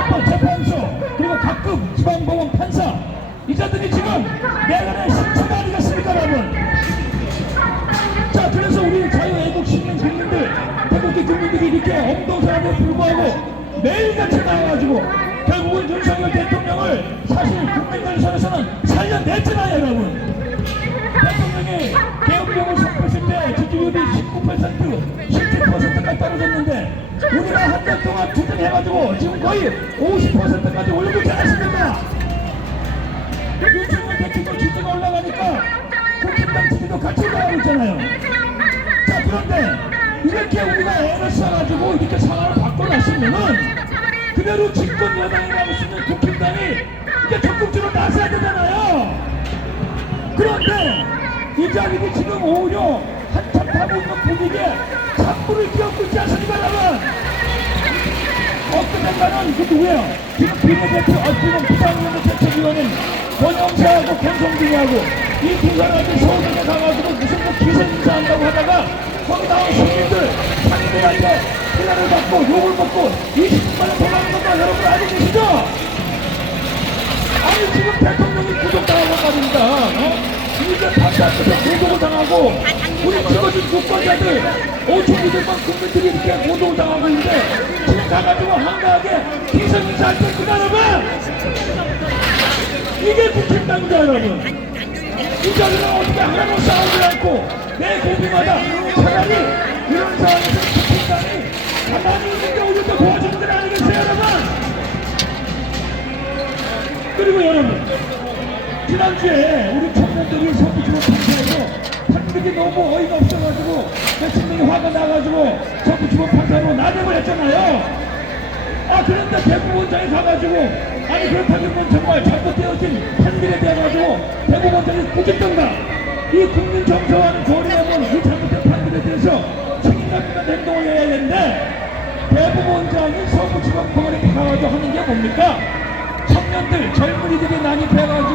헌법 재판소 그리고 각급 지방법원 판사. 이 자들이 지금 내란의 실체가 아니겠습니까 여러분? 자 그래서 우리 자유애국 시민 국민들 태국계 국민들이 이렇게 엄동설한에 불구하고 매일같이 나와가지고 결국은 윤석열 대통령을 사실 국민들 선에서는 살려냈잖아요 여러분. 대통령이 개혁령을 선포했을 때 지지율이 19% 17%까지 떨어졌는데 우리가 한 달 동안 투쟁해가지고 지금 거의 50%까지 올리고 않습니까? 윤석열 대통령 지지가 올라가니까 국힘당 지지도 같이 올라가고 있잖아요. 자 그런데 이렇게 우리가 애를 써가지고 이렇게 상황을 바꿔놨으면은 그대로 집권 여당이라고 쓰는 국힘당이 이제 적극적으로 나서야 되잖아요. 그런데 이 자리이 지금 오히려 한참 타고 있는 분위기에 끼얹고 있지 않습니까 여러분? 엊그제가는 그 누구예요? 지금 비례대표, 아, 지금 부산의원의 대책위원인 권영세하고 권성중이하고 이두 사람이 서울에 가가지고 무슨 뭐 기생인사 한다고 하다가 거기 나온 시민들 상인들한테 피해를 받고 욕을 먹고 20분만에 돌아가는 것도 여러분 알고 계시죠? 아니 지금 대통령이 구속당하고 말입니다. 어? 이제 판사한테 구속을 당하고 우리 찍어준 유권자들 5천2백만 국민들이 이렇게 구속을 당하고 있는데 지금 가가지고 한가하게 기성인사 할때 그여러분 이게 국힘당이다 여러분 이 자리는 어떻게 하나도 싸우지 않고 내 고비마다 차라리 이런 상황에서 국힘당이 가만히 있는 게 오히려 더 도와주는 건 아니겠어요 여러분 그리고 여러분 지난주에 우리 청년들이 서부지구 판사에서 판결이 너무 어이가 없어가지고 몇십 명이 화가 나가지고 서부지구 판사로 나대버렸잖아요 아 그런데 대법원장이 가가지고 아니 그렇다면 정말 잘못되어진 판결에 대해 가지고 대법원장이 꾸짖던가 이 국민 정서와는 거리하면 이 잘못된 판결에 대해서 책임감 있는 행동을 해야 되는데 대법원장이 서부지방법원에 가가지고 하는 게 뭡니까? 청년들, 젊은이들이 난입해가지고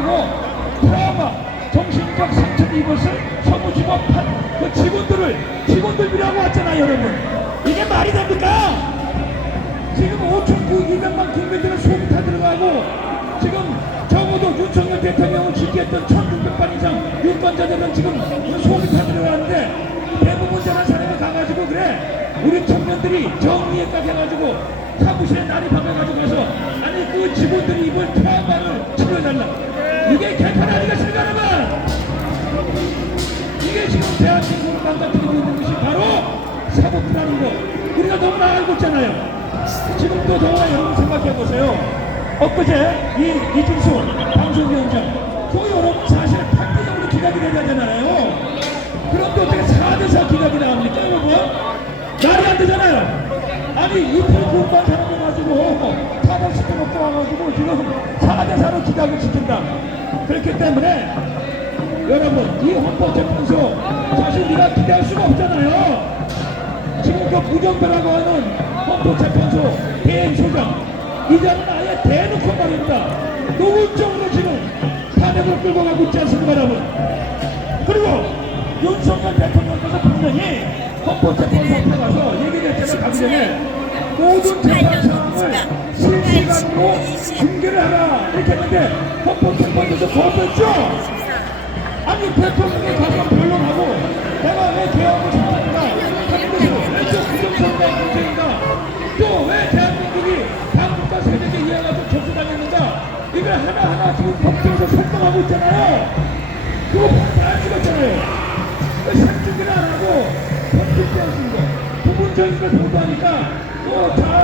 정신적 상처를 입었을 서부지법 판, 그 직원들을 직원들 비라고 왔잖아요, 여러분. 이게 말이 됩니까? 지금 5,200만 국민들은 다 들어가고 지금 적어도 윤석열 대통령을 지지했던 1,600만 이상 유권자들은 지금 속이 다 들어가는데 대부분자는 사람이 가가지고 그래 우리 청년들이 정리회까지 해가지고 사무실에 난입해가지고 해서 아니 그 직원들이 사법부라는 거 우리가 너무나 알고 있잖아요 지금도 더구나 여러분 생각해 보세요. 엊그제 이 이준수 방송위원장, 그 여러분 사실 판결적으로 기각이 되야 되잖아요. 그런데 어떻게 4대4 기각이 나옵니까, 여러분? 말이 안 되잖아요. 아니, 이틀 군만 사람해가지고 탄핵시켜놓고 와가지고 지금 4대4로 기각을 시킨다. 그렇기 때문에 여러분, 이 헌법재판소 사실 우리가 기대할 수가 없잖아요. 그 무정부라고 하는 헌법재판소 대행소장 이 자는 아예 대놓고 말입니다. 노골적으로 지금 탄핵을 끌고 가고 있지 않습니까 여러분? 그리고 윤석열 대통령께서 분명히 헌법재판소 앞에 가서 얘기를 때문에 가기 전에 모든 재판 상황을 실시간으로 공개를 하라 이렇게 했는데 헌법재판소에서 거부했죠? 아니 대통령이 가서 변론하고 내가 왜 개혁을 걸 보도하니까 또자